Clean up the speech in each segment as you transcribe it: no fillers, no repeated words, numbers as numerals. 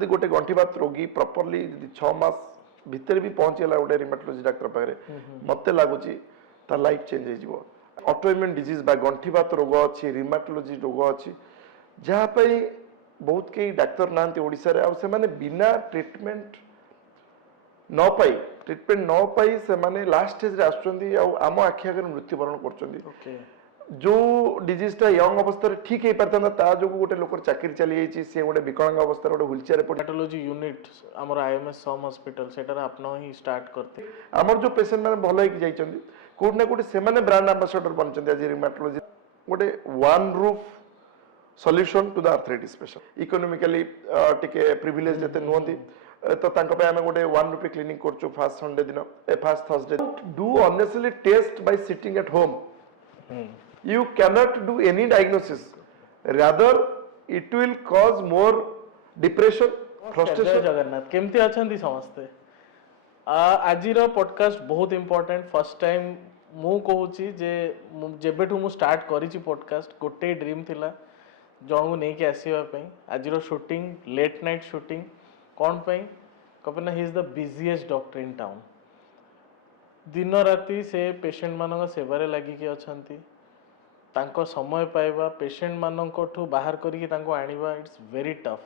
जदि गोटे गंठीबात रोगी प्रॉपर्ली 6 मास भितर भी पहुंचीला गोटे रिमेटोलॉजी डॉक्टर पाखे मते लगुच लाइफ चेंज हो ऑटोइम्यून डिजीज बा गंठीबात रोग अच्छी रिमेटोलॉजी रोग अच्छी जहाँपाई बहुत कई डाक्तर ना ओडिशा रे से माने बिना ट्रीटमेंट न पाई ट्रीटमेंट न पाई से माने लास्ट स्टेज रे आछुंदी आम आखि आगे मृत्युवरण करछंदी जो डिजीजटा यंग अवस्था ठीक हो पारता ता जो गोटे लोक चाकरी चली जाइए सी गोटे विकलांग अवस्था गोटे व्हील चेयर हेमाटोलॉजी यूनिट हमर आईएमएस सम हॉस्पिटल सेटर आपन ही स्टार्ट करते हमर जो पेशेंट माने भलो होई जाइछंदी कोड ना कोड से माने ब्रांड एम्बेसडर बनछंदी आज हेमाटोलॉजी गोटे one roof solution to the arthritis patient economically टिके प्रिविलेज जते नुहंती तो तांको पे हमें गोटे 1 रुपी क्लिनिक करछु फर्स्ट संडे दिन first Thursday do unnecessary test by sitting at home you cannot do any diagnosis rather it will cause more depression frustration Jagannath केमती अछंती समस्ते आजिर पॉडकास्ट बहुत इंपोर्टेंट फर्स्ट टाइम मु कहूची जे जेबेठू मु स्टार्ट करिछि पॉडकास्ट गोटे ड्रीम थिला जणू नै के आसीबा पई आजिर शूटिंग लेट नाइट शूटिंग कोन पई कपना he is the busiest doctor in town दिन राती से पेशेंट मानक सेवारे लागि के अछंती तांको समय पाइबा पेशेंट मानक बाहर करिके तांको आनिबा इट्स वेरी टफ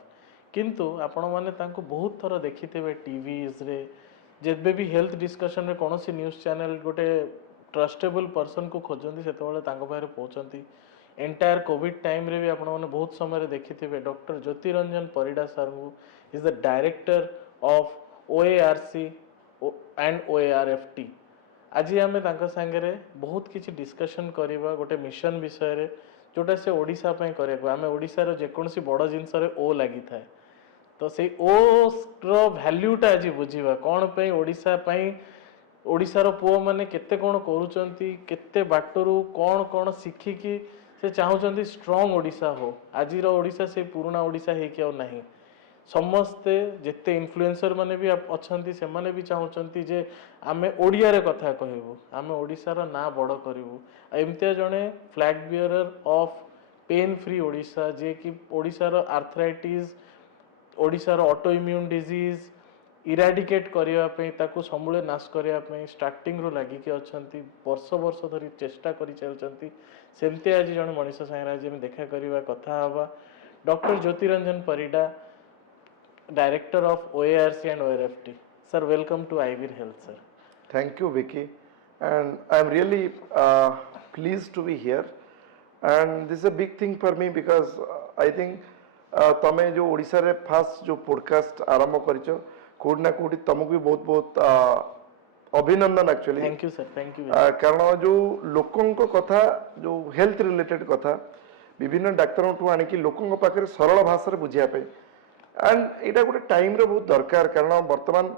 किंतु आपण माने तांको बहुत थर देखिथिबे टीवीज रे जेबे भी हेल्थ डिस्कशन रे कोनोसी न्यूज़ चैनल गोटे ट्रस्टेबल पर्सन को खोजंती सेतबेले तांको बाहर पहुंचंती एंटायर कोविड टाइम रे भी आपण माने बहुत समय रे देखिथिबे doctor Jyoti Ranjan Parida sir who is the director of OARC and OARFT आज आम सांगे बहुत किसी डिस्कशन करवा गोटे मिशन विषय रे जोटा से ओडिशा करें आम ओडिशार जेकोसी बड़ जिनस ओ लगी थाए तो से ओ रो वैल्यूटा आज बुझा कौन पे ओडिशा ओडिशार पुओ मैंने केते कौन करूचंती केते बाटरू कौन कौन शिखिकी से चाहूँगी स्ट्रॉन्ग ओडिशा हो आज ओडिशा से पुराना ओडिशा है नहीं समस्ते जिते इन्फ्लुएंसर माने भी अच्छी से माने भी चाहूँगी जे आमे ओडिया रे कथा कहबू आमे ओडिशार ना बड़ करूँ एमतिया जड़े flag bearer of pain free Odisha जे कि ओडिशार आर्थराइटिस ओडिशार ऑटोइम्यून डिजीज इराडिकेट करने ताकू समूले नाश करने स्टार्टिंग रू लगिकी अच्छी वर्ष वर्ष धरी चेष्टा करी चलती सेमती आज जड़े मनीष सागर आज देखा करवा कथा हवा doctor Jyoti Ranjan Parida director of OARC and OARFT. Sir, welcome to aiveerhealth, sir. Thank you, Vicky. And I'm really pleased to be here. And this is a big thing for me because I think तमे जो ओडिशा रे fast जो podcast आरंभ करिचो code ना कोडी तमको भी बहुत बहुत अभिनंदन actually thank you sir thank you कारण जो लोकों को कथा जो हेल्थ रिलेटेड कथा विभिन्न डाक्तरों ठू आनिकी लोकों पाखे सरल भाषा रे बुझिया पे एंड यहाँ गोटे टाइम रे बहुत दरकार कारण बर्तमान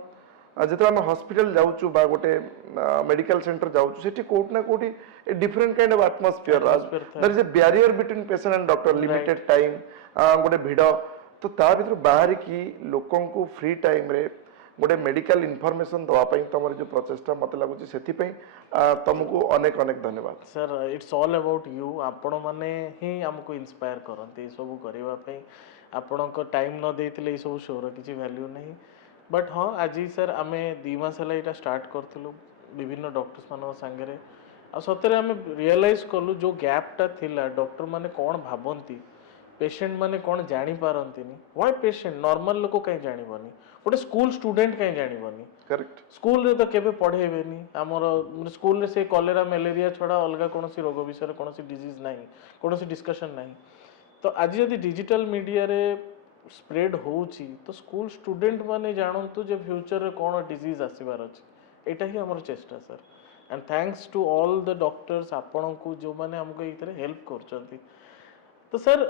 जो आम हॉस्पिटल जाऊँ बा गोटे मेडिकल सेंटर जाऊँ से कोट ना कोटी different kind of atmosphere there is a barrier between patient and doctor limited time गोटे भिड़ तो ता भीतर बाहर की लोकों को फ्री टाइम रे गोटे मेडिकल इनफॉरमेशन दवाई तुम जो प्रचेषा मत लगुच से तुमको अनेक अनेक धन्यवाद sir it's all about you आपण मैंने ही आमको इंस्पायर करते सब करने आपण टाइम न देते ये सब शोर किसी वैल्यू नहीं बट हाँ आज सर आम 2 मास है स्टार्ट करूँ विभिन्न डॉक्टर्स मान सांगे आ सतरे आम रियलाइज कलु जो गैपटा थिला डॉक्टर माने कौन भावती पेशेंट माने कौन जानी पारती व्हाई पेशेंट नॉर्मल लोक कहीं जानबनी गोटे स्कूल स्टूडेंट कहीं जानबनी करेक्ट स्कूल रे तो केबे पढ़ेबेनी आमर स्कूल रे से कलेरा मलेरिया छड़ा अलग कौन रोग विषय कौन डिजीज नहीं कौन डिस्कशन नहीं तो आज जदि डिजिटल मीडिया रे स्प्रेड होउची तो स्कूल स्टूडेंट माने जानतु जे फ्यूचर रे कौन डिजीज आसीबार अछि एटा ही हमर चेष्टा sir and thanks to all the doctors आपण को जो माने हमको एथरे हेल्प करचंती तो सर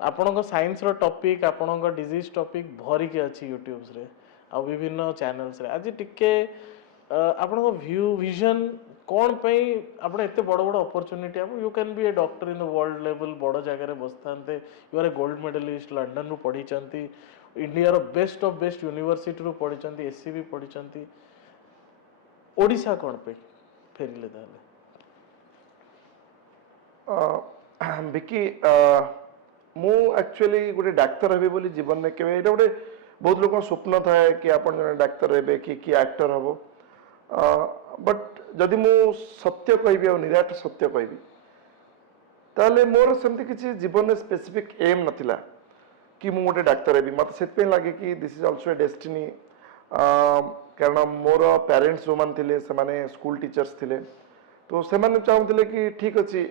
आपण साइंस रो टॉपिक आपण डिजीज टॉपिक भरी के अछि यूट्यूब्स रे आ विभिन्न चैनल्स रे आज टिके आपण व्यू विजन कौन पई आपण एते बड़ बड़ अपॉर्चुनिटी आप you can be a doctor in the world level बड़ जगह बसतांते you are a gold medalist London रू पढ़ी चंती इंडिया रो बेस्ट ऑफ बेस्ट यूनिवर्सिटी रू पढ़ी चंती एससीबी पढ़ी चंती ओडिशा कौन पे फेरिले ताले विकी मु एक्चुअली गोटे डाक्तर हेबी बोली जीवन में केवे एटा गोटे बहुत लोक स्वप्न थाए कि आपण जने डाक्तर हेबे कि एक्टर हबो बट जदि मु सत्य कहबी आ निराट सत्य कहबी ताले मोर सेमती किसी जीवन में स्पेसिफिक एम नथिला कि मु गोटे डाक्तर हेबी मत सेत लगे कि this is also a destiny कारण मोर पेरेंट्स जो मान थिले से माने स्कूल टीचर्स थिले तो से माने चाहूले कि ठीक अच्छी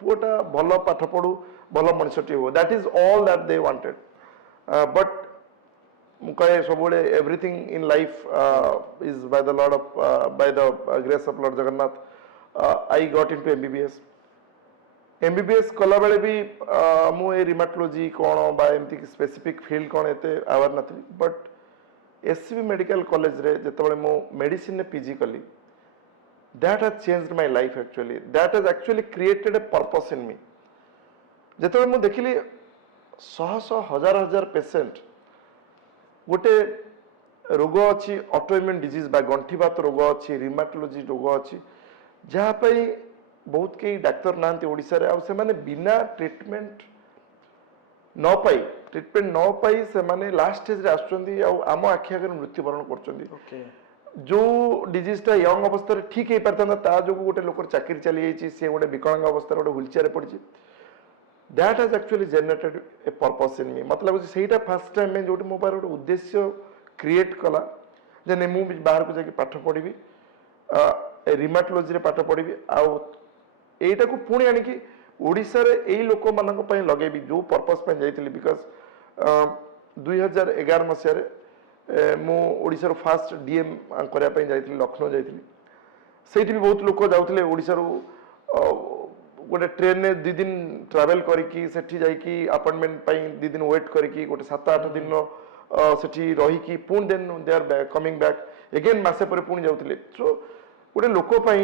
पुओटा भल पाठ पढ़ू भल मनुष्यटी हो that is all that they wanted but मुझे सब everything in life is by the Lord of by the grace of Lord Jagannath I got into MBBS कला बेले भी मु ए रिमाटोलॉजी कौन बा एमती स्पेसिफिक फील्ड कौन एते अवेयर नथि बट एससीबी मेडिकल कॉलेज रे जेतेबेले मु मेडिसिन ने पीजी कली that has changed my life actually that has actually created a purpose in me जेतेबेले मु देखिली शह शह हजार हजार पेशेंट गोटे रोग अच्छी ऑटोइम्यून डिजीज बा गंठीबात रोग अच्छी रिमाटोलॉजी रोग अच्छी जहाँ पे बहुत कई डाक्तर नांती ओडिसा रे आ से माने बिना ट्रीटमेंट न पाई से माने लास्ट स्टेज रे आछुंदी आ आम आखि आगे मृत्युवरण करछंदी जो डिजीज टा यंग अवस्था रे ठीक हे परता ता जो गोटे लोकर चाकरी चली जाईची से गोटे विकलांग अवस्था रे गोटे व्हीलचेयर रे पड़ची that has actually generated a purpose in me मतलब सेटा फर्स्ट टाइम में जो मो पार गोटे उद्देश्य क्रिएट कला जे ने मु बाहर को जाके पाठ पढ़ी रिमाटोलॉजी रे पाठ पढ़ी आउ एटा को पुणी आनिकी ओडिसा रे एई लोक मानक पय लगेबी जो पर्पस पे जाइतिली बिकॉज 2011 मसिया रे मु ओडिसा रो फर्स्ट डीएम करया पय जाइतिली लखनऊ जाइतिली सेठी भी बहुत लोक जाउतिले ओडिसा रो गोटे ट्रेन ने 2 दिन ट्रैवल करिकी सेठी जाइकी अपॉइंटमेंट पय 2 दिन वेट करिकी गोटे 7-8 दिन रो सेठी रहिकी पुण then they are coming back again मासे पर पुण जाउतिले सो गोटे लोक पय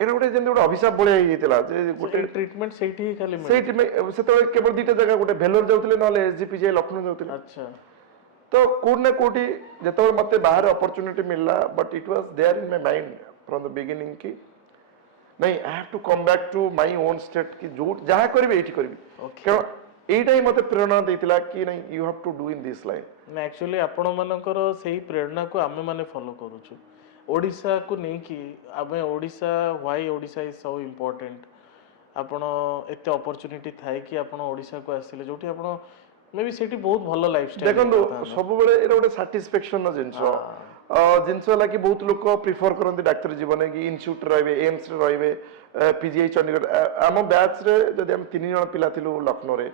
एटा गोटे जेन गोटे अभिशाप बळिया हे जेतिला जे गोटे ट्रीटमेंट सेठी ही खाली सेठी में सेतले केवल दुईटा जगह गोटे भेलोर जाउतिले नले एसजीपी जे लखनऊ जाउतिले अच्छा तो कोड ना कोटी जेतबे मते बाहर अपॉर्चुनिटी मिलला but it was there in my mind from the beginning की नहीं I have to come back to my own state की जो जहां करबे एठी करबी कारण एटा ही मते प्रेरणा देतिला कि नहीं you have to do in this line ना एक्चुअली आपण मानकर सेही प्रेरणा को आमे माने फॉलो करूछु ओडिसा को नहीं कि आमे Odisha why Odisha is so important आपण एते अपॉर्चुनिटी थाए कि आपण ओडिसा को आसिले जोठी आपण मे बी सेठी बहुत भलो लाइफस्टाइल देखो सब बेले एटा गोटे सैटिस्फैक्शन न जिंसो जिनसो ला कि बहुत लोग प्रिफर करते डाक्तर जीवन की इनस्टिट्यूट रहिबे एम्स रे रहिबे पीजीआई चंडीगढ़ आम बैच रे जदि हम 3 जण पिला थिलु लखनऊ रे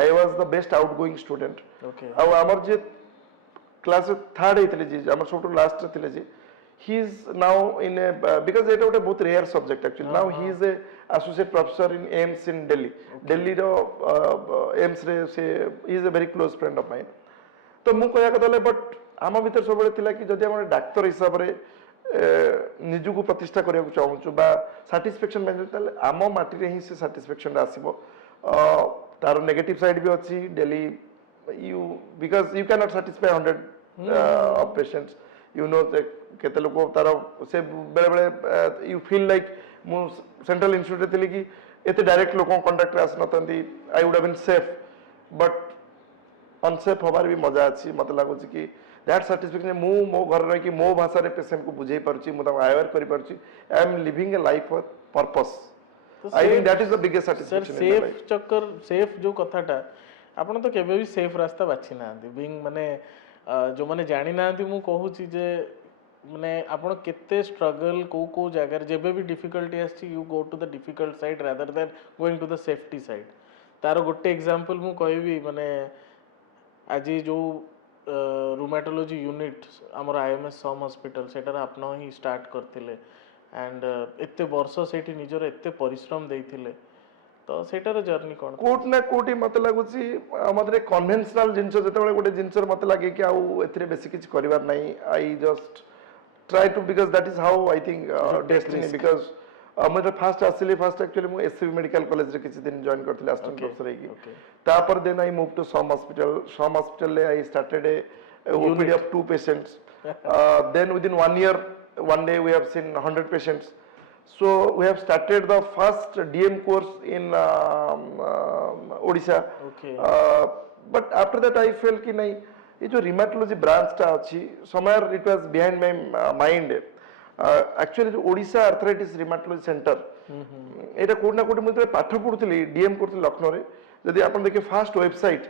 I was the best outgoing student आ हमर जे क्लास थर्ड हेतले जी हमर सब लास्ट रे थिले जी he is now in a because it is a बहुत rare subject actually now he is a associate professor in AIIMS in Delhi Delhi row AIIMS रे से he is a very close friend of mine तो मु कहया कतले but आम भीतर सब बेले थिला कि जदि हम डाक्तर हिसाब रे निजु को प्रतिष्ठा करिया को चाहूछु बा सैटिस्फैक्शन में तले आम माटी रे ही से सैटिस्फैक्शन आसीबो तार नेगेटिव साइड भी अछि daily you because you cannot satisfy 100 of patients you know केते लोक तार से बेले बेले यू फील लाइक मु सेंट्रल इंस्टीट्यूट थिली कि एते डायरेक्ट लोक कांटेक्ट रे आस नतंदी I would have been safe but unsafe होबार भी मजा अछि मत लागो कि दैट सैटिस्फैक्शन मु मो घर रह कि मो भाषा रे पेशेंट को बुझेई परछि मु त अवेयर करि परछि I am living a life with purpose I think that is the biggest satisfaction in life चक्कर सेफ जो कथाटा आपण तो केबे भी सेफ रास्ता बाछि नांदी बिंग माने जो माने जानि नांदी मु कहूछि जे माने आपण केते स्ट्रगल को जगह जेबे भी डिफिकल्टी आछि you go to the difficult side rather than going to the safety side तार गोटे एग्जांपल मु कहबी माने आज जो रूमेटोलॉजी यूनिट हमर आईएमएस सम हॉस्पिटल सेटार आपन ही स्टार्ट करथिले एंड एते वर्ष सेठी निजर एते परिश्रम देइथिले तो सेटार जर्नी कोन कोट ना कोटी मते लागुची हमरे कन्वेंशनल जिंस जते गोटे जिंस मते लागे कि आउ एथिरे बेसी किछ करिवार नै I just try to because that is how I think destiny because मैं फर्स्ट आसिले फर्स्ट एक्चुअली मु एससीबी मेडिकल कॉलेज रे किछि दिन जॉइन करथिले असिस्टेंट प्रोफेसर हेकी तापर then I move to some hospital ले I started a OPD of 2 patients then within 1 year one day we have seen 100 patients So we have started the first DM course in Odisha. Okay. But after that I felt कि नहीं ये जो rheumatology branch टा अच्छी somewhere it was behind my mind. Actually जो Odisha Arthritis Rheumatology Centre ଏଇଟା କୋଉଠି ନା କୋଉଠି ମୁଁ ଯେତେବେଳେ ପାଠ ପଢୁଥିଲି DM କରୁଥିଲି ଲକ୍ଷ୍ନୌରେ ଯଦି ଆପଣ ଦେଖିବେ ଫାଷ୍ଟ ୱେବସାଇଟ୍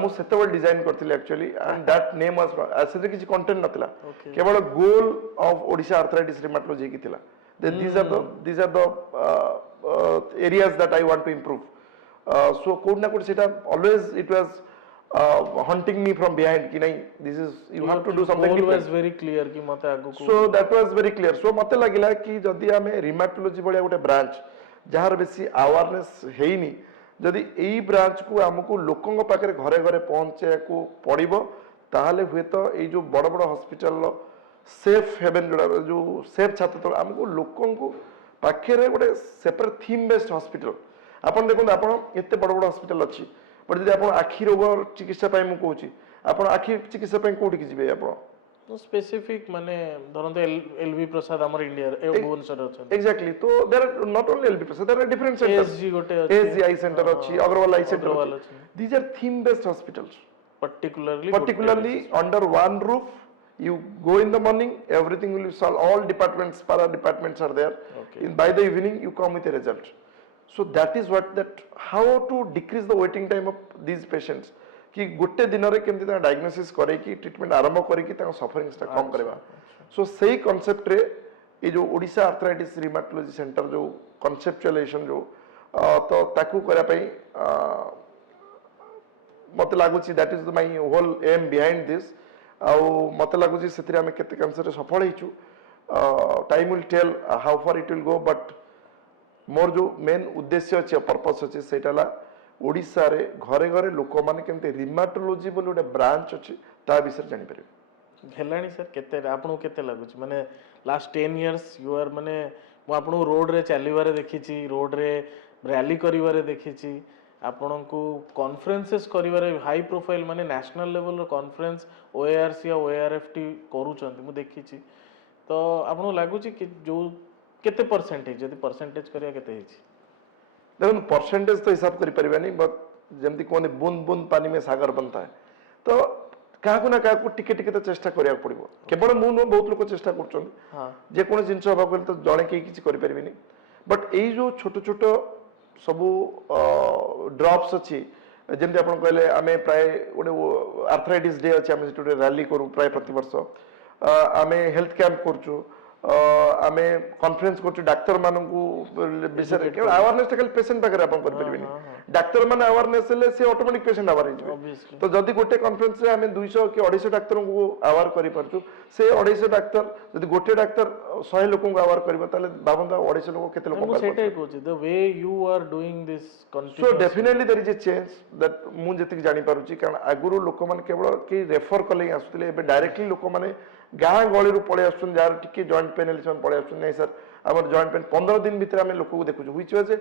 ମୁଁ ସେତେବେଳେ ଡିଜାଇନ୍ କରିଥିଲି actually and that name was ସେଥିରେ କିଛି କଣ୍ଟେଣ୍ଟ ନଥିଲା କେବଳ goal of Odisha arthritis rheumatology ହେଇକି ଥିଲା these are the areas that I want to improve. So କୋଉଠି ନା କୋଉଠି ସେଇଟା always it was hunting me from behind कि नहीं this is you have to do something goal different. was very clear कि मते आगु को So that was very clear. So मते लागिला कि जदि आमे rheumatology भलिया गोटे ब्रांच जहार बेसी अवेयरनेस हेइनी जदि एई ब्रांच को हमको लोकंग पाखरे घरे घरे पहुंचे को पड़िबो ताहले हुए तो एई जो बड़ बड़ हॉस्पिटल सेफ हेवन जो सेफ छात्र तो हमको लोकंग को पाखरे गोटे सेपरेट थीम बेस्ड हॉस्पिटल आपण देखो आपण एते बड़ बड़ हॉस्पिटल अछि बट जदि आपण आखि रोग चिकित्सा पय मु कहूची आपण आखि चिकित्सा पय कोठी जिबे आपण स्पेसिफिक माने धरंते एलवी प्रसाद हमर इंडिया भुवनेश्वर अछन एग्जैक्टली तो there are not only L B Prasad there are different centres S G गोटे अछि एसजी आई सेंटर अछि अग्रवाल आई सेंटर अग्रवाल अछि अछि these are theme based hospitals particularly under one roof you go in the morning everything will be solved all departments para departments are there Okay. by the evening you come with a result so that is what that how to decrease the waiting time of these patients कि गोटे दिन रे केमति ता diagnosis करे कि treatment आरंभ करे कि ता सफरिंग ता कम करबा सो सेही कांसेप्ट रे ये जो ओडिशा आर्थराइटिस रिमाटोलॉजी सेंटर जो कॉन्सेप्चुअलाइजेशन जो तो ताकू करा पई मत लागुची that is my whole aim behind this आ मत लागुची सेतिर हम केते कैंसर सफल हिचु time will tell how far it will go but मोर जो मेन उद्देश्य अछि पर्पस अछि सेटाला ओडिसा रे घरे घरे लोक माने केमते रिमाटोलॉजी बोल गोटे ब्रांच अछि ता विषय जानि परिबे हेलानी सर केते आपन केते लागुची माने लास्ट 10 इयर्स यू आर माने मु आपन रोड रे चलीबारे देखिची रोड रे रैली करिबारे देखिची आपन को कॉन्फ्रेंसेस करिबारे हाई प्रोफाइल माने नेशनल लेवल रो कॉन्फ्रेंस OARC या OARFT करूचंती मु देखिची तो आपन लागुची कि जो केते परसेंटेज जदी परसेंटेज करिया केते हिची देखो परसेंटेज तो हिसाब करि परिबानी बट जेमति कोने बूंद बूंद पानी में सागर बनता है तो काकू ना काकू टिके टिके तो चेष्टा करिया पड़िबो केवल मु न बहुत लोक चेष्टा करछन हां जे कोन जिंस होबा कोन तो जणे के किछि करि परिबिनी बट एई जो छोट छोट सबु ड्रॉप्स अछि जेमति आपण कहले आमे प्राय ओडे आर्थराइटिस डे अछि आमे टुडे रैली करू प्राय प्रति वर्ष आमे हेल्थ कैंप करछु आमे कॉन्फ्रेंस करछु डाक्टर माननकु विषय के अवेयरनेस टकल पेशेंट पाकर आपण कर परिबिनी डाक्टर माने अवेयरनेस ले से ऑटोमेटिक पेशेंट अवेयर हिजबे तो जदी गोटे कॉन्फ्रेंस रे आमे 200 कि 250 डाक्टर को अवेयर करि परछु से 250 डाक्टर जदी गोटे डाक्टर 100 लोक को अवेयर करबा ताले बाबंदा 250 लोक केते लोक मु सेटाई कहूची the way you are doing this continuous so definitely there is a change that मु जति जानि पारुची कारण आगुरु लोक माने केवल कि रेफर कले आसुतले एबे डायरेक्टली लोक माने गाँ गली रू पळे आसुन जार टिके जॉइंट पेन एलिसन पळे आसुन नै सर हमर जॉइंट पेन 15 दिन भीतर हम लोक को देखु which was a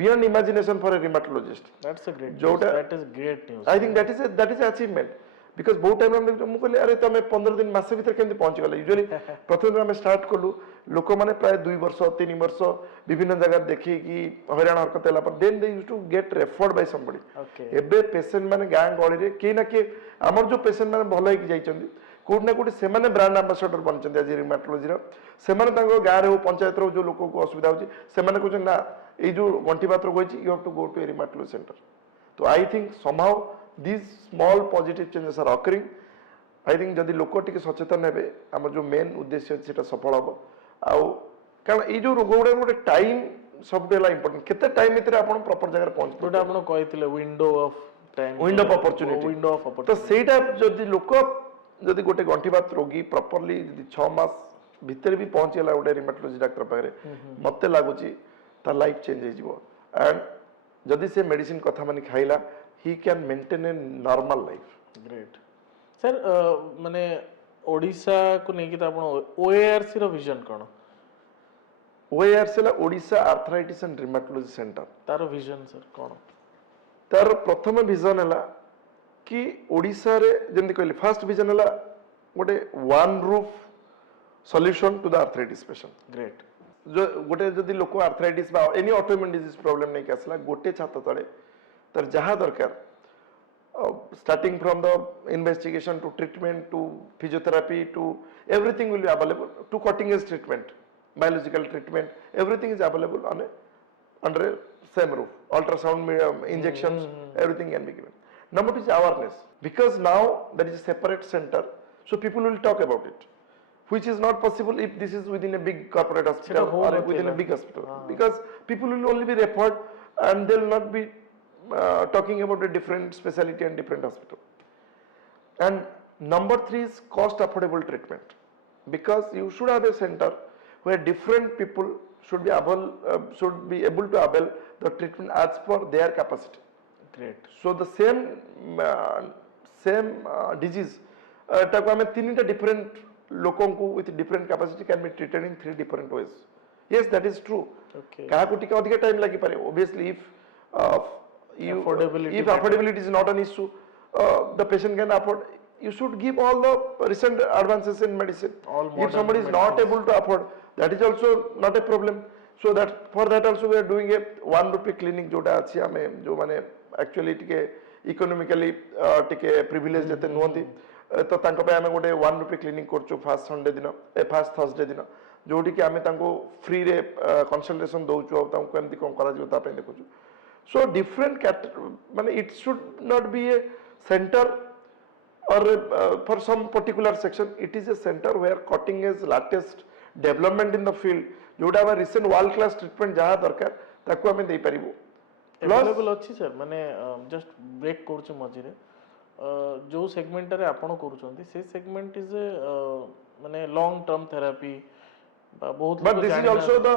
beyond imagination for a rheumatologist that's a great that is great news I think that is achievement because बहुत टाइम हम मु कहले अरे तमे 15 दिन मास भीतर केमति पहुंच गले यूजुअली प्रथम दिन हम स्टार्ट करलु लोक माने प्राय 2 वर्ष 3 वर्ष विभिन्न जगह देखि कि हैरान हरकत होला पर then they used to get referred by somebody एबे पेशेंट माने गाँ गली रे के ना के हमर जो पेशेंट माने भलो होई जाइचंदी कोड ना कोड से माने ब्रांड एम्बेसडर बनचंदी आज रिमाटोलॉजी रो से माने तांगो गाँ रे पंचायत रो जो लोक को असुविधा होची से माने कहछन ना ए जो गंठी पात्र होईची you have to go to a rheumatology centre तो I think somehow these small positive changes are occurring I think जदि लोक टिके सचेतन हेबे हमर जो मेन उद्देश्य सेटा सफल हो आउ कारण ए जो रोग गुडा गोटे टाइम सबडेला इंपोर्टेंट केते टाइम भीतर आपण प्रॉपर जगह पहुंच जोटा आपण कहितले window of time window of opportunity तो सेटा जदि लोक जदि गोटे गंठी बात रोगी प्रॉपर्ली जदि 6 मास भीतर भी पहुंचेला गोटे रिमाटोलॉजी डॉक्टर पारे मते लागुची ता लाइफ चेंज हे जिवो एंड जदि से मेडिसिन कथा माने खाइला he can maintain a normal life. Great. Sir, माने ओडिशा को नेकी त आपण OARC रो विजन कोन? OARC ला Odisha arthritis and rheumatology centre. तारो विजन सर कोन? तार प्रथम विजन हला कि ओडिशा रे जेंति कहली फर्स्ट विजन हला गोटे one roof solution to the arthritis patient. Great. जो गोटे जदि लोक आर्थराइटिस बा एनी ऑटोइम्यून डिजीज प्रॉब्लम नहीं आसला गोटे छात तले तर जहाँ दरकार starting from the investigation to treatment to physiotherapy to everything will be available to cutting edge treatment, biological treatment, everything is available on under a same roof. Ultrasound injections, everything can be given. Number two is awareness, because now there is a separate center, so people will talk about it, which is not possible if this is within a big corporate hospital or within a big hospital, because people will only be referred and they will not be talking about a different specialty and different hospital. And number three is cost affordable treatment, because you should have a center where different people should be able to avail the treatment as per their capacity. Great. So the same disease ताको हमें तीन different लोगों को with different capacity can be treated in 3 different ways. Yes, that is true. Okay. कहा को टिका अधिक time लगी पारे. Obviously, if affordability is not an issue, the patient can afford. You should give all the recent advances in medicine. If somebody is not able to afford, that is also not a problem. So that for that also we are doing a 1 rupee clinic जोटा अच्छी हमें जो माने actually टिके economically टिके privileged जते नुहंती तो तांको पे हमें गोटे 1 rupee clinic करचो first Sunday दिन first Thursday दिन जोटी के हमें तांको free रे consultation दोचो अब तांको केमती कौन करा जो तापे देखो So different माने it should not be a center or for some particular section. It is a center where cutting edge latest development in the field जोटा हमें recent world class treatment जहाँ दरकार ताको हमें दे परिबो. अवेलेबल अछि सर माने just break करछु मझिरे जो segment रे आपण करूछंती से सेगमेंट इज माने लॉन्ग टर्म थेरेपी बहुत but this is also the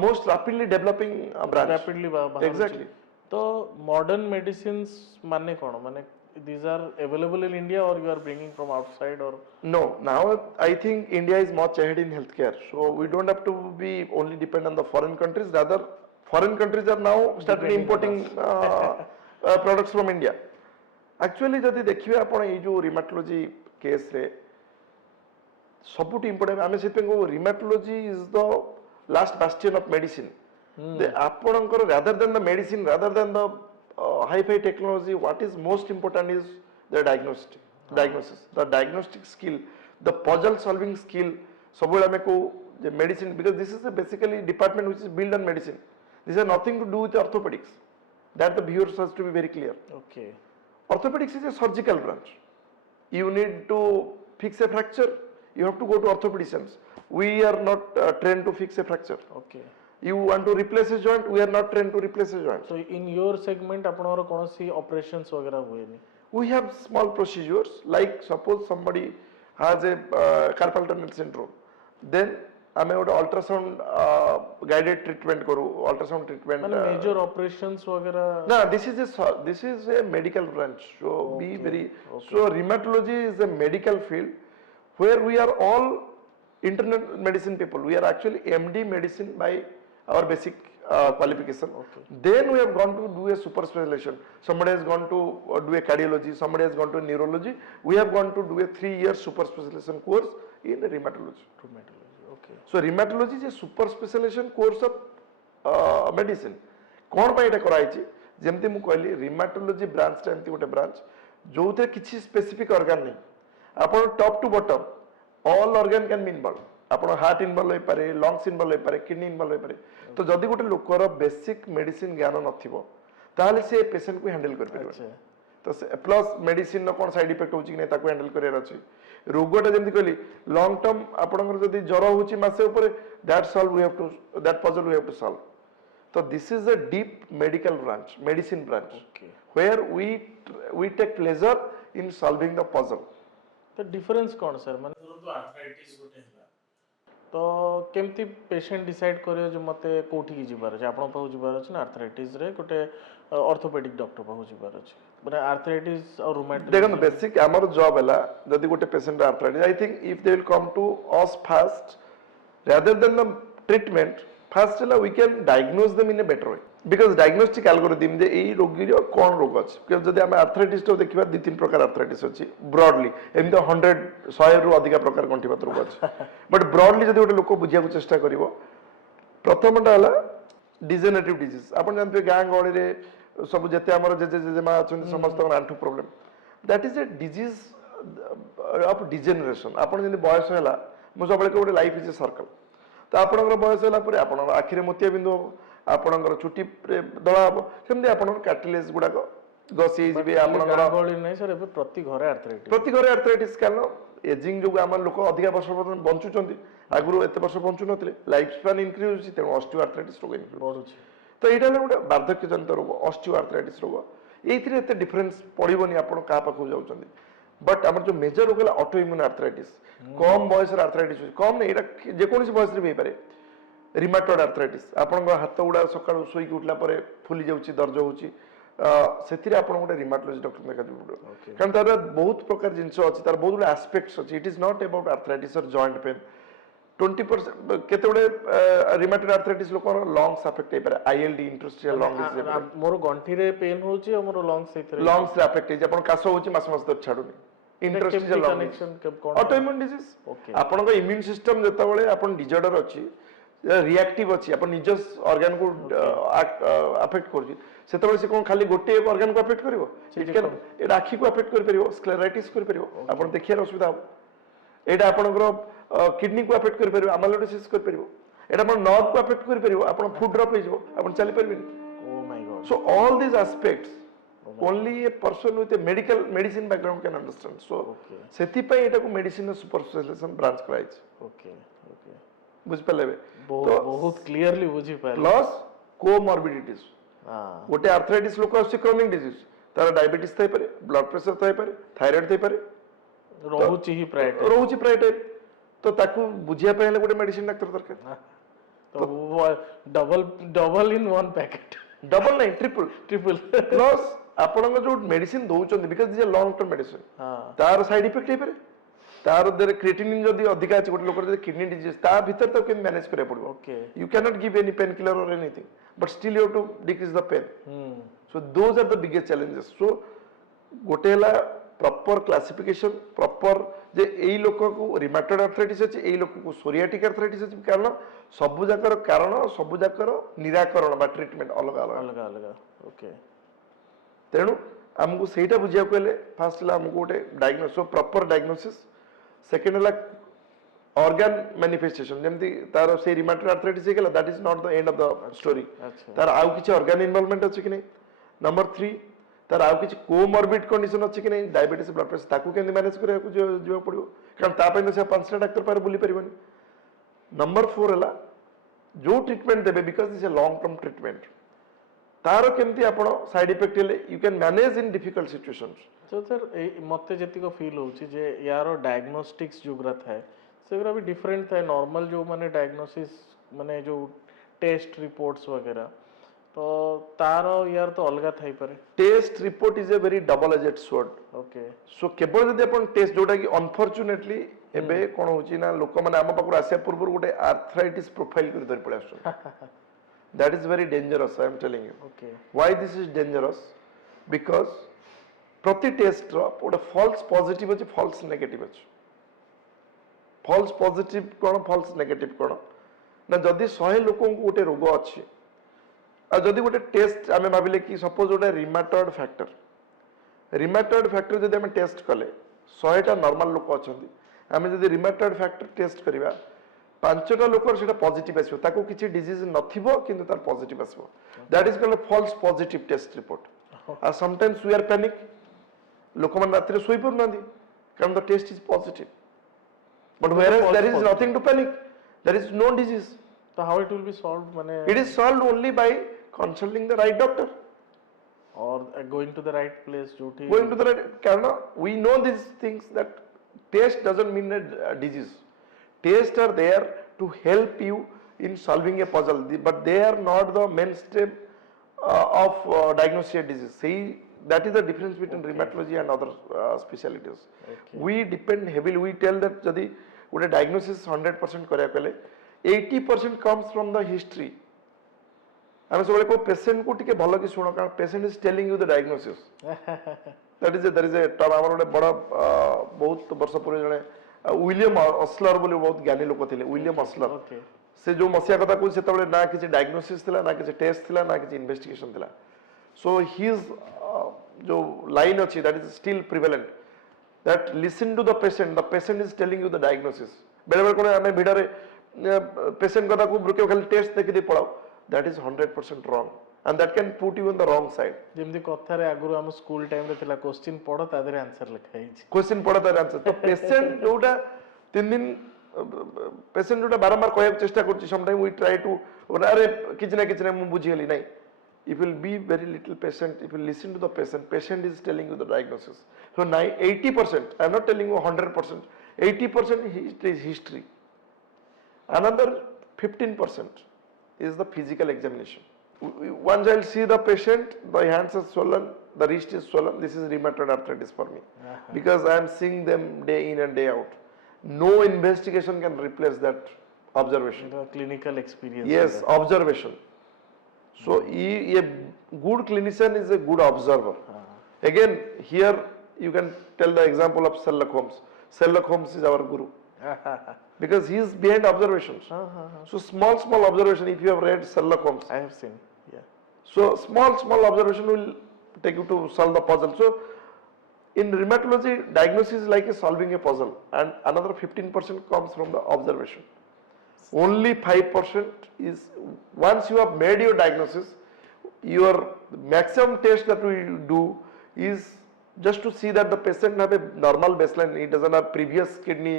most rapidly developing branch. Exactly. तो modern medicines माने कोन माने these are available in India or you are bringing from outside or no, now I think India is much ahead in healthcare, so we don't have to be only depend on the foreign countries, rather foreign countries are now started importing products from India. Actually जदि देखिए आपण ए जो rheumatology case रे सबुट important आमे सेते को rheumatology is the last bastion of medicine. The आपणकर rather than the medicine, rather than the hi-fi technology, what is most important is the diagnosis, the diagnostic skill, the puzzle solving skill. सबुट आमे को the medicine, because this is a basically department which is built on medicine. This has nothing to do with orthopedics. That the viewers has to be very clear. Okay. Orthopedics is a surgical branch. You need to fix a fracture, you have to go to orthopedicians. We are not trained to fix a fracture. Okay. You want to replace a joint, we are not trained to replace a joint. So in your segment आपनर कोनसी operations वगैरह हुए नहीं? We have small procedures, like suppose somebody has a carpal tunnel syndrome, then आमे ଗୋଟେ ultrasound guided treatment करू, ultrasound treatment. माने major operations वगैरह? No, this is a medical branch. So be very. So rheumatology is a medical field where we are all internal medicine people. We are actually MD medicine by our basic qualification. Okay. Then we have gone to do a super specialization. Somebody has gone to do a cardiology. Somebody has gone to neurology. We have gone to do a 3-year super specialization course in rheumatology. Okay. So rheumatology is a super specialization course of medicine. कौन पाई एटा कराई छी जेमती मु कहली rheumatology branch टा एमती गोटे branch जोथे किछि specific organ नहीं आपण top to bottom all organ can be involved. आपण heart involved होई पारे, lungs involved होई पारे, kidney involved होई पारे. तो जदि गोटे लोकर basic medicine ज्ञान नथिबो ताले से पेशेंट को हैंडल कर परिबो. तो प्लस मेडिसिन न कोन साइड इफेक्ट होची कि नै ताको हैंडल करियर अछि. रोगटा जेमति कहली लॉन्ग टर्म आपनकर जदि ज्वर होची मासे ऊपर that puzzle we have to solve. So this is a deep medical branch, medicine branch, where we take pleasure in solving the puzzle. तो डिफरेंस कौन सर माने तो आर्थराइटिस गोटे हला तो केमती पेशेंट डिसाइड करे जो मते कोठी की जिबार अछि आपण पाउ जिबार अछि ना आर्थराइटिस रे गोटे ऑर्थोपेडिक डॉक्टर पाउ जिबार अछि माने आर्थराइटिस और रूमेटिज्म देखन बेसिक हमर जॉब हला जदी गोटे patient arthritis I think if they will come to us fast rather than the treatment first we can diagnose them in a better way, because diagnostic algorithm जे एई रोगी रो कोन रोग अछि कि जदि हम आर्थराइटिस तो देखिबा 2-3 प्रकार आर्थराइटिस अछि ब्रॉडली एम तो 100 रु अधिक प्रकार गंठिबात रोग अछि बट ब्रॉडली जदि गोटे लोक बुझिया को चेष्टा करिवो प्रथमटा है डिजेनेटिव डिजीज आप जानते गाँ गहली में सब जिते आम जेजेमा अच्छा समस्त आंठू problem that is a disease of degeneration आप बयस है मुझे सब गोटे लाइफ इज ए सर्कल तो आपंकर बयस है आप आखिरे मोतिया बिंदु हम आपंकर चुटी दला हम सेमती आप कार्टिलेज गुड़ाक घसी प्रति घरे आर्थराइटिस कारण एजिंग जो आम लोक अधिक वर्ष बंचुं आगु एत वर्ष बंचु ना लाइफ स्पान इनक्रीज होती तेणु ऑस्टियो आर्थराइटिस रोग इनक्रीज तो यहाँ गोटे बार्धक्य जनित रोग ऑस्टियो आर्थराइटिस रोग ये डिफरेन्स पड़ोनी आप क्या पाक जाऊँगी बट आम जो मेजर रोग है ऑटोइम्यून आर्थराइटिस कम बयस आर्थराइटिस कम नहीं यहाँ जेकोसी बयस भी हो रिमाटॉइड आर्थराइटिस आपण हाथ गुड़ा सका शोक उठला फुली जाऊँगी दर्ज होती से आप गोटे रिमाटोलॉजी डॉक्टर देखा पड़ो कारण तार बहुत प्रकार जिनस अच्छी तार बहुत गुड एस्पेक्ट्स अच्छी it is not about arthritis और जॉइंट पेन 20% केते गुडे रिमाटॉइड आर्थराइटिस लोक लंग्स अफेक्ट हो पारे आईएलडी इंटरस्टिशियल लंग डिजीज मोर गंठी रे पेन होची और मोर लंग्स रे अफेक्ट हो आपण कास होची मास मास तक छाडुनी इंटरस्टिशियल लंग ऑटोइम्यून डिजीज आपण इम्यून सिस्टम जता बेले आपण डिजॉर्डर अछि रिएक्टिव अच्छी आप निज ऑर्गन को अफेक्ट कर से कौन खाली गोटे ऑर्गन को अफेक्ट कर आखि को अफेक्ट कर स्क्लेराइटिस कर आप देखिए असुविधा हम यहाँ आपंकर किडनी को अफेक्ट कर आमाइलोइडोसिस कर नर्व को अफेक्ट कर फुड ड्रॉप हो चली पारे so all this aspects only a person with A medical medicine background can understand so से मेडिसिन सुपर स्पेशलाइजेशन ब्रांच कराइछ बुझ पाले बहुत क्लियरली बुझी पाले प्लस कोमॉर्बिडिटीज गोटे आर्थराइटिस लोक आसी क्रोनिक डिजीज तार डायबिटीज थाई पारे ब्लड प्रेशर थाई पारे थायराइड थाई पारे रोहुची प्राय टाइप तो ताकू बुझिया पहले गोटे मेडिसिन डॉक्टर दरकार तो double in one packet double नहीं ट्रिपल प्लस आपण जो मेडिसिन दउचंदी because this long term medicine तार साइड इफेक्ट हे पारे तार देर क्रिएटिनिन जदी अधिक अछि गोटे लोकर जदी किडनी डिजीज ता भीतर तो केन मैनेज करे पड़बो you can not give any pain killer और anything but still you have to decrease the pain so those are the biggest challenges so गोटेला प्रॉपर क्लासिफिकेशन प्रॉपर जे एई लोक को रिमेटॉइड आर्थराइटिस अछि एई लोक को सोरियाटिक आर्थराइटिस अछि कारण सब जाकर कारण सब जाकर निराकरण बा ट्रीटमेंट अलग अलग अलग ओके तेणु हमको सेटा बुझिया कहले फास्ट ला हमको गोटे डायग्नोसिस प्रॉपर डायग्नोसिस सेकेंड है ऑर्गन मैनिफेस्टेशन जमती तार से रिमेटॉइड आर्थराइटिस गेला that is not the end of the story तार आउ किछि ऑर्गन इन्वॉल्वमेंट अछि कि नहीं नंबर 3 तार आउ किछि कोमॉर्बिड कंडीशन अछि कि नहीं डायबिटीज ब्लड प्रेशर ताकू केंदी मैनेज करे को जो पड़ियो कारण ता पे से पांचटा डॉक्टर पर बुली परिबनी नंबर 4 है जो ट्रीटमेंट देबे because this a long term treatment तार केमती आपण साइड इफेक्ट ले you can manage in difficult situations तो सर मते जति को फील होची जे यारो डायग्नोस्टिक्स जो ग्रा थाए सेगरा भी डिफरेंट थाए नॉर्मल जो माने डायग्नोसिस माने जो टेस्ट रिपोर्ट्स वगैरह तो तारो यार तो अलगा थाई पारे test report is a very double edged sword okay so केवल जदि अपन टेस्ट जोटा कि अनफॉर्चुनेटली एबे कोन होची ना लोक माने हम पाकर आसिया पूर्व गोटे आर्थराइटिस प्रोफाइल कर धरि पळे आछन that is very dangerous I am telling you okay why this is dangerous because प्रति टेस्ट गोटे फॉल्स पॉजिटिव अच्छे फॉल्स नेगेटिव अच्छे फॉल्स पॉजिटिव कौन फॉल्स नेगेटिव कौन ना जदि 100 लोक गोटे रोग अच्छी आ जदि गोटे टेस्ट आम भाविले कि सपोज गोटे रिमाटॉइड फैक्टर जदि आम टेस्ट कले 100टा नॉर्मल लोक अच्छा आम जदि रिमाटॉइड फैक्टर टेस्ट करवा 5टा लोक पॉजिटिव आसो ताको किछि डिजीज नथिबो किंतु तार पॉजिटिव आसो that is called false positive test report आ समटाइम्स वी आर पैनिक लोक मन रात्रि सोई पर नांदी कारण the test is positive but whereas there is nothing to panic there is no disease so how it will be solved mane it is solved only by consulting the right doctor or going to the right place jyoti going to the right कारण we know these things that test doesn't mean a disease tests are there to help you in solving a puzzle but they are not the mainstream of diagnosing a disease see that is the difference between rheumatology and other specialties we depend heavily we tell that jodi ଗୋଟେ diagnosis 100% करिया कले 80% comes from the history ଆମେ सबले को patient को टिके भलो कि सुनो कारण patient is telling you the diagnosis that is a term हमर ଗୋଟେ बड़ बहुत वर्ष पूर्व जने विलियम अस्लर बोली बहुत ज्ञानी लोक थिले विलियम अस्लर से जो मसिया कथा को सेतबे ना किसी डायग्नोसिस थिला ना किसी टेस्ट थिला ना किसी इन्वेस्टिगेशन थिला सो हिज जो लाइन अछि that is still prevalent that listen to the patient is telling you the diagnosis बेले बेले कोन हमें भिडरे पेशेंट कथा को ब्रुके खाली टेस्ट देखि दे पळाओ that is 100% wrong and that can put you on the wrong side जेमदी कथा रे आगुरु हम स्कूल टाइम रे थिला क्वेश्चन पढो ता देरे आंसर लिखा हिच क्वेश्चन पढो ता आंसर तो पेशेंट जोटा 3 दिन पेशेंट जोटा बारंबार कहय चेष्टा करछि sometime we try to अरे किछ ना मु बुझी गेली नै if you will be very little patient if you listen to the patient is telling you the diagnosis so 80% I am not telling you 100% 80% is history another 15% is the physical examination once I'll see the patient the hands are swollen the wrist is swollen this is rheumatoid arthritis for me because I am seeing them day in and day out no investigation can replace that observation the clinical experience yes observation so a good clinician is a good observer again here you can tell the example of Sherlock Holmes is our guru because he is behind observations so small observation if you have read Sherlock Holmes I have seen yeah so small observation will take you to solve the puzzle so in rheumatology diagnosis is like solving a puzzle and another 15% comes from the observation only 5% is once you have made your diagnosis your maximum test that we do is just to see that the patient have a normal baseline he doesn't have previous kidney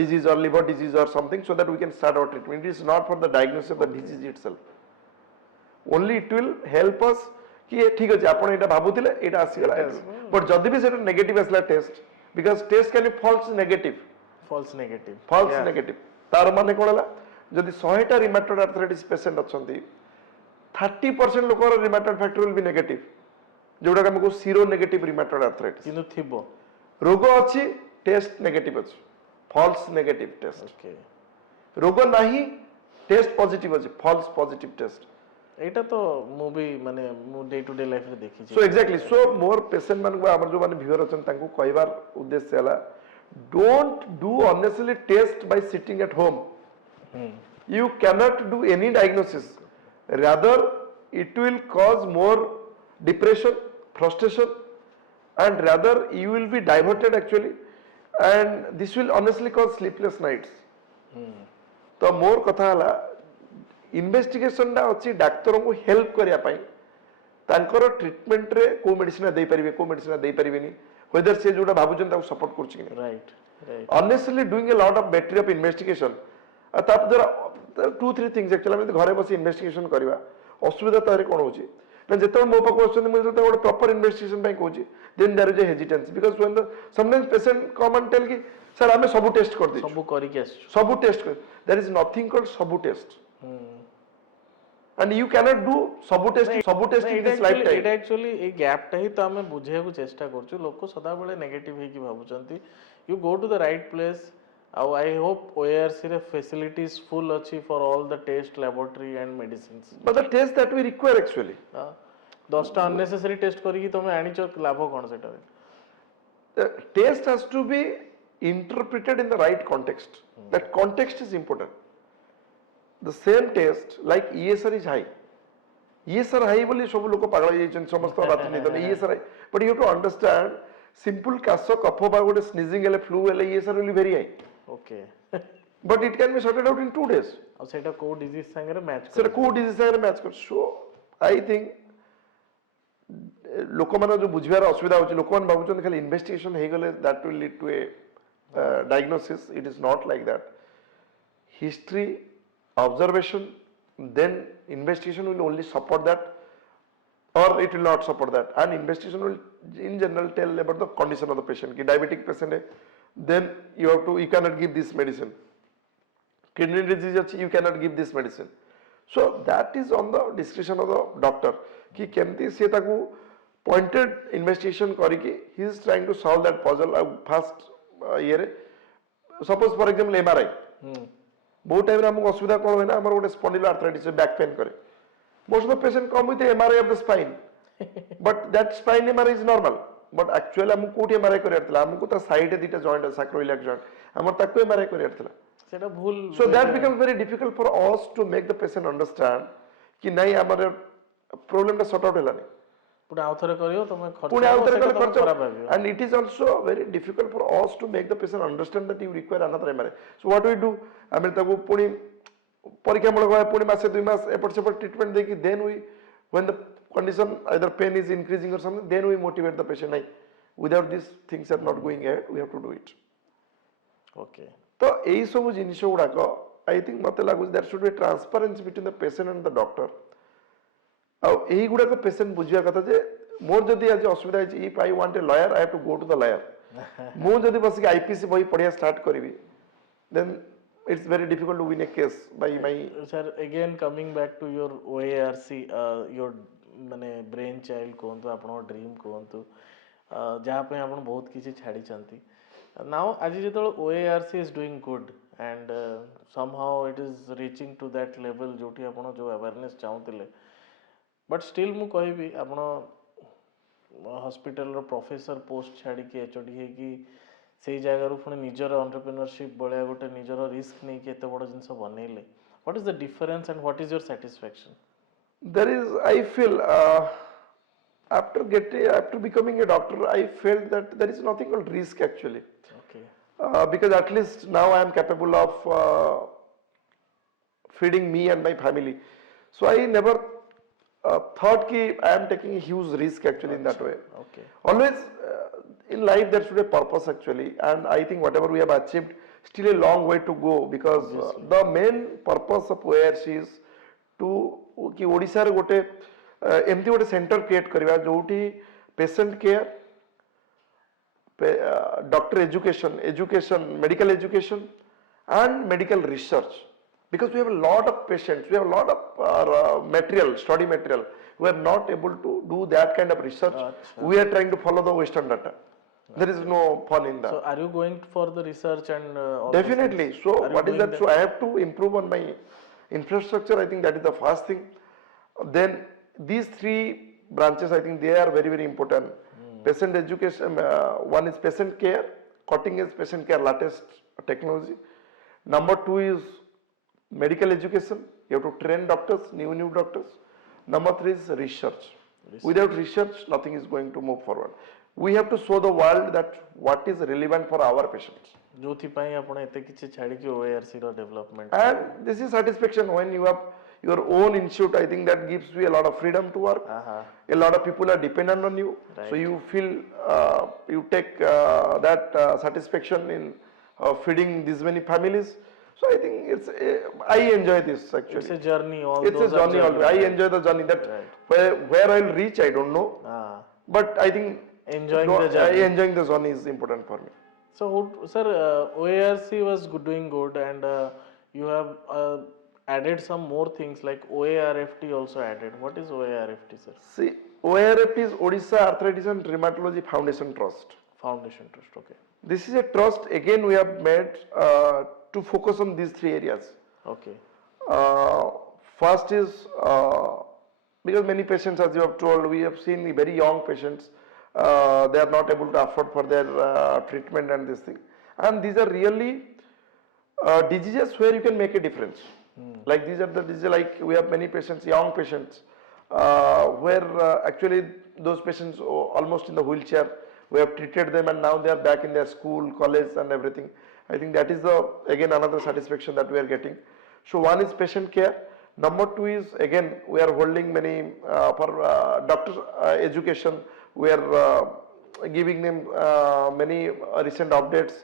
disease or liver disease or something so that we can start our treatment it is not for the diagnosis of the disease itself only it will help us कि ठीक अछि आपण एटा भाबुतिले एटा आसीगला but जदी भी सेटा negative आसला test because test can be false negative तार माने कोन हला जदी 100 टा रिमेटॉइड आर्थराइटिस पेशेंट अछंती 30% लोकर rheumatoid factor will be negative जोडा का हमको सीरो नेगेटिव रिमेटॉइड आर्थराइटिस किनु थिबो रोग अछि टेस्ट नेगेटिव अछि फॉल्स नेगेटिव टेस्ट ओके रोग नाही टेस्ट पॉजिटिव अछि फॉल्स पॉजिटिव टेस्ट एटा तो मु भी माने मु डे टू डे लाइफ रे देखि छी सो एक्जेक्टली सो मोर पेशेंट मान को हमर जो माने व्यूअर अछन तांको कहबार उद्देश्य हला don't do unnecessary test by sitting at home you cannot do any diagnosis rather it will cause more depression frustration and rather you will be diverted actually and this will honestly cause sleepless nights तो मोर कथा हला investigation दा अछि doctor को help करिया पई तांकर treatment रे को मेडिसिन दे परिबे को मेडिसिन दे परिबेनी whether से जोटा भाबुचन ताको सपोर्ट करछि कि right honestly doing a lot of battery of investigation ताप द्वारा 2-3 थिंग्स एक्चुअली हम घरे बसी इन्वेस्टिगेशन करबा असुविधा तारे कोन होची ना जेतो मो पाको आछन मु जेतो ଗୋଟେ प्रॉपर इन्वेस्टिगेशन पई कहूची then there is a hesitance because when the sometimes patient come and tell कि सर हमें सब टेस्ट कर दी सब करी के आछ सब टेस्ट कर देयर इज नथिंग कॉल्ड सब test and you can not do सब test in this lifetime it actually a gap टा ही तो हमें बुझे को चेष्टा करछु लोक सदा बेले नेगेटिव हे कि भाबुचंती you go to the right place I hope OARC re facilities full achi for all the test laboratory and medicines but the test that we require actually 10 टा unnecessary test करी कि तमे आनी छ लाभ कोन सेटा the test has to be interpreted in the right context that context is important the same test like ESR is high ESR high बोली सब लोक पागल जाइछन समस्त रात निद ESR high but you have to understand simple kaso kapho ba gote sneezing hele flu hele ESR will be very high okay but it can be sorted out in 2 days अब सेटा को disease संगे match सेटा को disease संगे match कर सो I think लोक माने जो बुझिबार असुविधा होची लोक माने भाबुचन खाली इन्वेस्टिगेशन हे गले that will lead to a diagnosis it is not like that history observation then investigation will only support that or it will not support that and investigation will in general tell about the condition of the patient ki diabetic patient hai then you cannot give this medicine kidney disease achi you cannot give this medicine so that is on the discretion of the doctor ki kemti se taku pointed investigation kariki he is trying to solve that puzzle first year suppose for example MRI बहुत time रे हमको असुविधा कोन होय ना हमर गोटे स्पॉन्डिलो arthritis back pain करे most of the patient come with MRI of the spine but that spine MRI is normal but actually हम कोठी एमआरआई करे रहतला हमको त साइड ए दिटा जॉइंट सैक्रोइलियक जॉइंट हमर ताको एमआरआई करे रहतला सेटा भूल So that becomes very difficult for us to make the patient understand कि नहीं हमारे problem टा sort out हेलानी पुणे आउथरे करियो तमे खर्च पुणे आउथरे सेटा कले तमे खर्च खराब भाबियो and it is also very difficult for us to make the patient understand that you require another MRI. So what we do आमे ताको पुणी परीक्षा मूलक भाव पुणी मासे 2 मास एपट सेपट treatment देकी then we when the condition either pain is increasing or something then we motivate the patient नहीं without these things are not going ahead we have to do it. Okay तो यही सब जिनिस गुड़ाक आई थिंक मत लगुच that should be transparency between the patient and the doctor I गुड़ाक patient बुझा कथा जे मोर जदि आज असुविधा है if I want a lawyer I have to go to the lawyer मु जदि बस आईपीसी बही पढ़िया स्टार्ट करी then it's very difficult to win a case by my sir again coming back to your OARC your माने brain child कोंतु आपन dream कोंतु जहाँ पे आपन बहुत किसी छाड़ी चंती now आज जेतल OARC is doing good and somehow it is reaching to that level जोठी आपन जो awareness चाहूतिले but still मु कहबी आपन हॉस्पिटल रो प्रोफेसर पोस्ट छाड़ी के एचओडी है कि से जगह रो पुणी निजर एंटरप्रेन्योरशिप बळिया गोटे निजर रिस्क नै के एते बड़ जिंस बनेले what is the difference and what is your satisfaction there is I feel after becoming a doctor I felt that there is nothing called risk actually okay because at least now I am capable of feeding me and my family so I never thought ki I am taking a huge risk actually in that way okay always in life there should be a purpose actually and I think whatever we have achieved still a long way to go because the main purpose of OARC is to कि ओडिशा रे गोटे एमती गोटे centre create करबा जोठी patient care doctor education medical education and medical research because we have a lot of patients we have a lot of material study material we are not able to do that kind of research we are trying to follow the western data there is no fun in that so are you going for the research and all definitely so what is that so I have to improve on my infrastructure I think that is the first thing then these three branches I think they are very very important patient education one is patient care cutting edge patient care latest technology number 2 is medical education you have to train doctors new doctors number 3 is research without research nothing is going to move forward we have to show the world that what is relevant for our patients जोथि पई आपण एते किछि छाडी कि OARC रो development and this is satisfaction when you have your own institute I think that gives you a lot of freedom to work a lot of people are dependent on you so you feel you take that satisfaction in feeding these many families so I think I enjoy this actually it's a journey it's a journey always I enjoy the journey that where I'll reach I don't know but I think enjoying the journey enjoying the journey is important for me so sir OARC was doing good and you have added some more things like OARFT also added what is OARFT sir see OARFT is Odisha Arthritis and Rheumatology Foundation Trust okay this is a trust again we have made to focus on these three areas okay first is because many patients as you have told we have seen the very young patients they are not able to afford for their treatment and this thing and these are really diseases where you can make a difference like these are the diseases like we have many patients young patients where actually those patients almost in the wheelchair we have treated them and now they are back in their school college and everything I think that is the again another satisfaction that we are getting so one is patient care number 2 is again we are holding many for doctor education we are giving them many recent updates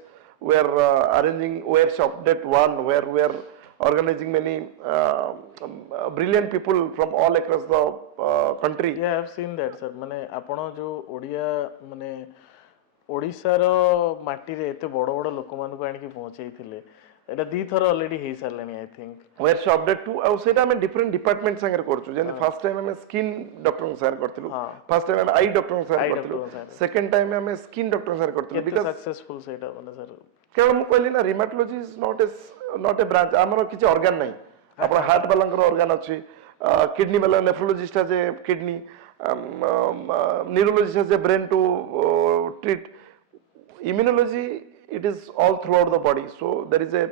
we are arranging OARC update 1 where we are organizing many brilliant people from all across the country yeah I have seen that sir माने आपण जो ओडिया माने ओडिसा रो माटी रे एते बड़ बड़ लोक मान को आनी के पहुंचै थिले एटा दी थर ऑलरेडी हे सारलेनी आई थिंक OARC अपडेट 2 आ सेटा हम डिफरेंट डिपार्टमेंट संगे करछु जेने फर्स्ट टाइम हम स्किन डॉक्टर संगे करथिलु फर्स्ट टाइम हम आई डॉक्टर संगे करथिलु सेकंड टाइम हम स्किन डॉक्टर संगे करथिलु बिकॉज़ सक्सेसफुल सेटा माने सर केवल मु कहली ना रिमेटोलॉजी इज नॉट ए ब्रांच हमरो किछि ऑर्गन नै आपण हार्ट बालांकर ऑर्गन अछि किडनी वाला nephrologist has a kidney neurologist has a brain to treat immunology it is all throughout the body so there is a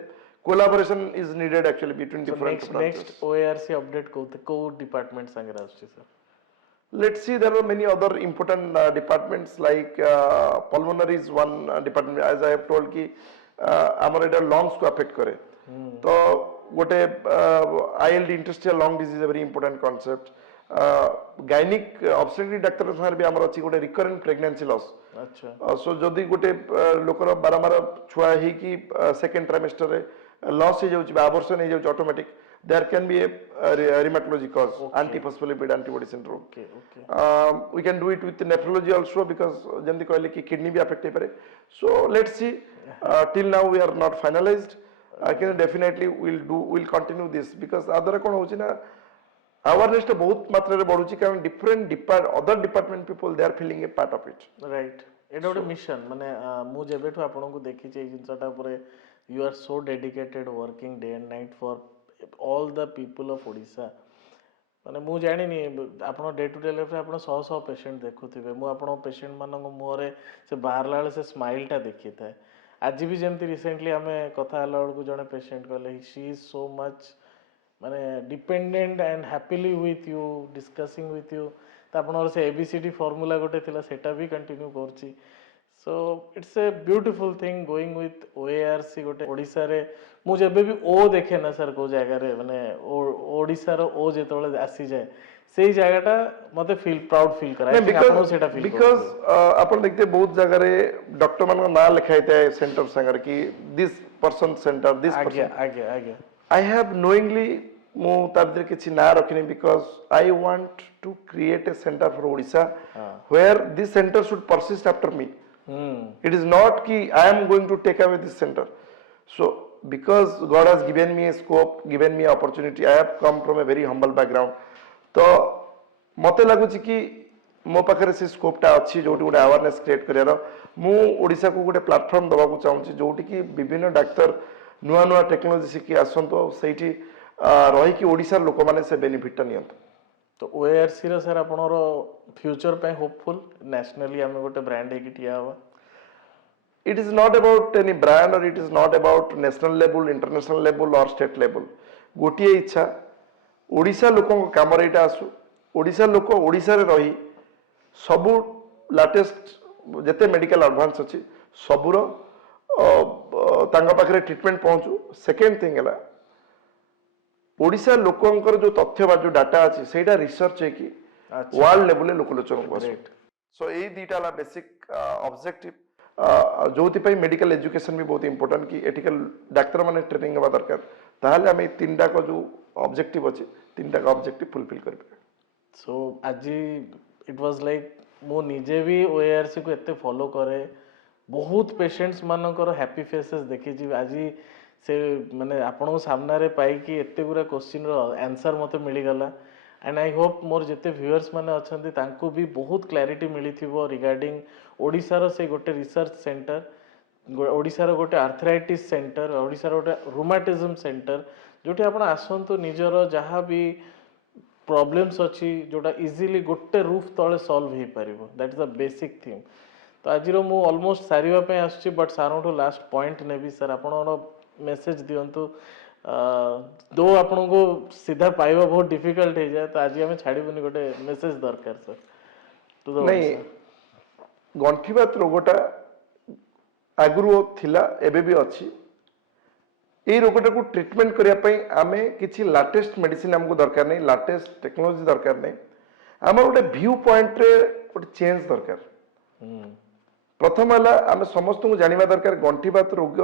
collaboration is needed actually between So different next branches. OARC update को department संगे आସୁଛି sir? Let's see, there are many other important departments like pulmonary is one department, as I have told ki amar eta lungs ko affect करे. तो गोटे ILD interstitial lung disease is a very important concept. Gynec obstetric doctor सार भी आमर अछि गोटे recurrent pregnancy loss. अच्छा. So जदि गोटे लोकर बारंबार छुआ ही कि second trimester रे loss हो जाउछि abortion हो जाउछि automatic, there can be a rheumatology cause, antiphospholipid antibody syndrome. We can do it with nephrology also because जेमति कहले कि kidney भी affect परे. So let's see. Till now we are not finalized. I can definitely we'll continue this because other कोन होछि ना awareness तो बहुत मात्रा रे बढ़ुछि कारण different other department people they are feeling a part of it. Right. एटा गोटे mission माने मु जेबेठु आपन को देखि छै जिंसटा परे you are so dedicated working day and night for all the people of Odisha. माने मु जानि नि आपन डे टू डे लाइफ रे आपन 100 पेशेंट देखुथिबे मु आपन पेशेंट मानन मुहरे से बाहर लाले से स्माइल टा देखि थाए आज भी जेमति रिसेंटली हमें कथा हला को जने पेशेंट कहले शी इज सो मच माने dependent and happily with you discussing with you त आपन से एबीसीडी फार्मूला गोटे थिला सेटा भी कंटिन्यू करछि so it's a beautiful thing going with OARC गोटे ओडिसा रे मु जेबे भी ओ देखे ना सर को जगह रे माने ओडिसा रो ओ जेतोले आसी जाए सेही जगहटा मते फील प्राउड फील करा आई थिंक आपन सेटा फील बिकॉज़ अपन देखते बहुत जगह रे डॉक्टर मान का नाम लिखाइते सेंटर संगर की this person centre this person आगे I have knowingly मु ताबदर किछि ना रखिनी because I want to create a center for Odisha where this center should persist after me. It is not ki I am going to take away this center. So because God has given me a scope, given me opportunity, I have come from a very humble background. तो मते लागुछि कि मो पाखरे से scope टा अछि जोटी गोटे awareness create करियार मु ओडिसा को गोटे प्लेटफॉर्म दबा को चाहूछि जोटी कि विभिन्न डॉक्टर नुआ नुआ टेक्नोलॉजी सिखि आसंतो सेठी रही कि ओडिसा लोक माने से बेनिफिट नियंत तो ओएआरसी रे सर आपनरो फ्यूचर पे होपफुल नेशनली हम गोटे ब्रांड है कि टिया हवा it is not about any brand or it is not about national level international level or state level गोटिए इच्छा ओडिसा लोकों को काम रेटा आसु ओडिसा लोक ओडिसा रे रही सबु लेटेस्ट जते मेडिकल एडवांस अछि सबुरो तांगा पाखरे ट्रीटमेंट पहुंचू सेकंड थिंग हला ओडिसा लोकंकर जो तथ्य बा जो डाटा अछि सेटा रिसर्च है कि वर्ल्ड लेवल लोकलोचन को सो ए दीटा ला बेसिक ऑब्जेक्टिव जोति पई मेडिकल एजुकेशन भी बहुत इंपोर्टेंट कि एथिकल डॉक्टर माने ट्रेनिंग हवा दरकार ताहले हम तीनटा को जो ऑब्जेक्टिव अछि तीनटा का ऑब्जेक्टिव फुलफिल कर पे सो आज इट वाज लाइक मो निजे भी ओएआरसी को एते फॉलो करे बहुत पेशेंट्स मानकर हैप्पी फेसेस देखि जी आज से माने आपन सामने रे पाई कि एते गुरा क्वेश्चन रो आंसर मते मिली गला एंड आई होप मोर जते व्यूअर्स माने अछंती तांको भी बहुत क्लैरिटी मिली थिबो रिगार्डिंग ओडिसा रो से गोटे रिसर्च सेंटर ओडिसा रो गोटे आर्थराइटिस सेंटर ओडिसा रो गोटे रूमाटिज्म सेंटर जोटी आपण आसंतु निजरो जहां भी प्रॉब्लम्स अछि जोटा इजीली गोटे रूफ तळे सॉल्व हे परिबो that is the basic thing तो आज रो मु ऑलमोस्ट सारीवा पे आछि बट सारोठो लास्ट पॉइंट नेबी सर आपण मेसेज दियंतु दो आपण को सीधा पाइबा बहुत डिफिकल्ट हे जाय तो आज हमें छाड़ीबनी गोटे मेसेज दरकार सर तो नहीं गंठीबात रोगटा आगुरु थिला एबे भी अछि ए रोगटा को ट्रीटमेंट करिया पई आमे किछि लेटेस्ट मेडिसिन हमको दरकार नहीं लेटेस्ट टेक्नोलॉजी दरकार नहीं हमर गोटे व्यू पॉइंट रे गोटे चेंज दरकार प्रथम हला आमे समस्त को जानिबा दरकार गंठीबात रोग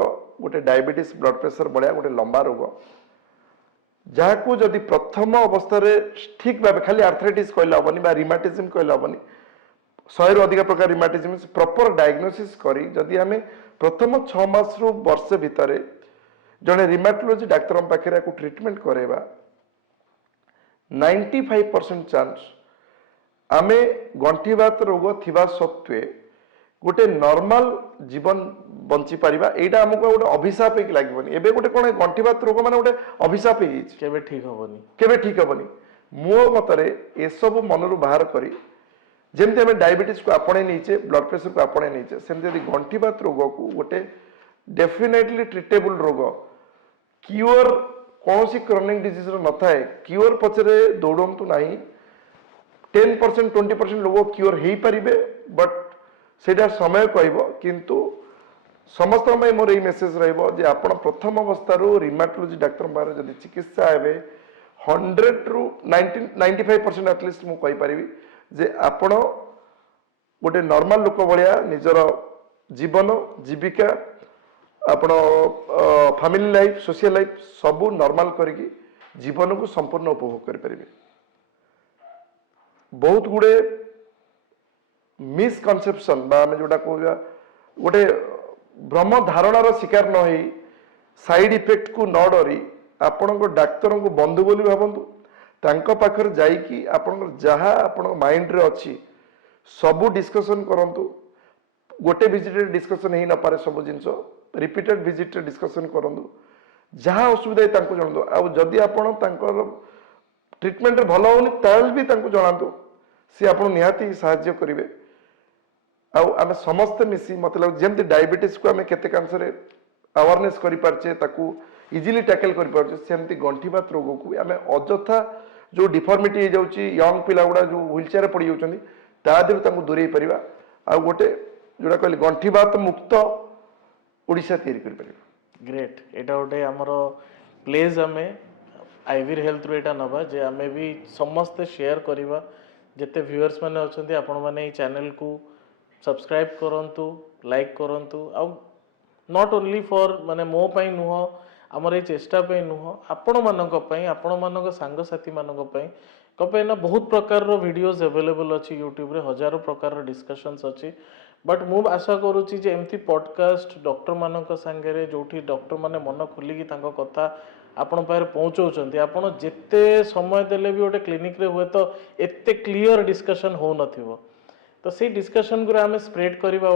गोटे डायबिटीज ब्लड प्रेशर बढिया गोटे लंबा रोग जहा को जदि प्रथम अवस्था रे ठीक भाबे खाली आर्थराइटिस कहला हबनी बा रिमाटिज्म कहला हबनी 100 रु अधिक प्रकार रिमाटिज्म प्रॉपर डायग्नोसिस करी जदि हमें प्रथम 6 मास रु वर्ष भितरे जने रिमाटोलॉजी डॉक्टर पाखे को ट्रीटमेंट करेबा 95% चांस आमे गंठीबात रोग थिबा सत्वे गोटे नॉर्मल जीवन बंची परिबा एटा हमको गोटे अभिशाप एक लागबनी एबे गोटे कोन गंठीबात रोग माने गोटे अभिशाप हे केबे ठीक हबनी मो मतरे ए सब मनरु बाहर करी जेमते हमें डायबिटीज को आपणे नीचे ब्लड प्रेशर को आपणे नीचे सेमते यदि गंठीबात रोग को गोटे डेफिनेटली ट्रीटेबल रोग क्यूर कौन सी क्रोनिक डिजीज न थाए क्यूर पचरे दौड़ू ना 10% 20% लोग क्यूर हो पारे बट से समय कह किंतु समस्त मोर ये मेसेज रहा प्रथम अवस्था रिमाटोलोजी डाक्तर पाखे जब चिकित्सा हे 100 ରୁ 95% एटलिस्ट मुझे कहीपरि जे आपण गोटे नॉर्मल लोक भाया निजर जीवन जीविका आपण फैमिली लाइफ सोशल लाइफ सबू नॉर्मल करके जीवन को संपूर्ण उपभोग करें। बहुत गुड़े मिसकनसेप्शन जोटा कह गोटे भ्रम धारणार शिकार न हो साइड इफेक्ट को न डरी आपण डाक्तर को बंधु बोली भावतु पाखर जाइकी आपण जहाँ आपण माइंड रे अच्छी सबू डिस्कशन करंतु गोटे विजिट डिस्कशन ही न पारे सब जिनस रिपीटेड विजिट डिस्कशन करंतु जहाँ असुविधा जनातु आ जदि आपण ट्रिटमेंट भल होनी ताल भी जनातु सी आप निहाती साहाय्य करेंगे आम समस्ते मिसी मत लगे जमी डायबिटीज को आम केते कांसरे अवेयरनेस करें इजिली टैकल करमती गंठीबात रोग को आम अजथा जो डिफॉर्मिटी हो यंग पिला गुड़ा जो व्हील चेयर पड़ जाती तादू दूरे पार आ गोटे जोड़ा कहली गंठीबात मुक्त ओडिशा तैयारी कर ग्रेट एटा गोटे आमर प्लेज आम आईवीर हेल्थ रू एटा नबा जे आमे भी समस्ते शेयर करवा जिते व्यूअर्स मैंने अच्छा आपण मैंने चैनल को सब्सक्राइब करंतु लाइक करंतु आ नॉट ओनली फॉर माने मो पई नुह आमर ये चेष्टा पे नुह आपण मानक पई आपण मानक सांग साथी मानक पई कपे ना बहुत प्रकार रो वीडियोस अवेलेबल अछि यूट्यूब रे हजारों प्रकार रो डिस्कशंस अछि बट मु आशा करूची जे एमती पॉडकास्ट डॉक्टर मानक संगे रे जोठी डॉक्टर माने मन खोली की तांको कथा आपण पारे पहुंचौचंती आपण जेते समय देले भी गोटे क्लिनिक रे हुए तो एते क्लियर डिस्कशन हो नथिवो तो से डिस्कशन को आम स्प्रेड करवा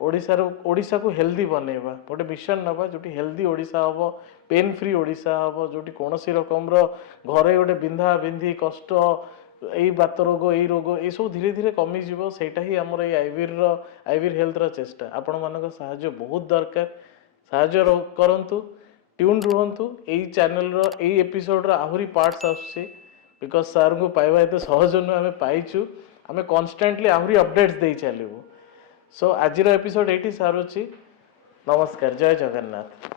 ओडिशा को हेल्दी बनैबा गोटे मिशन नवा जोटी हेल्दी ओडिशा हम पेन फ्री ओडिशा हम जोटी कौन रकम घरे गोटे बिंधा बिंधी कष्ट यही बात रोग यही रोग ये सब धीरे धीरे कमिଯିव सेटा ही आमर ये आईवीर हेल्थ रो चेष्टा आपण मानक साहाय्य बहुत दरकार साहाय्य करंतु ट्यून रुहंतु एई चैनल रो एई एपिसोड रो आहुरी पार्ट्स आछी बिकॉज सर को पाइबा एते सहज नु आमे पाइछु आमे कॉन्स्टेंटली आहुरी अपडेट्स दे चलिबो सो आज एपिसोड एटी सारुची नमस्कार जय जगन्नाथ।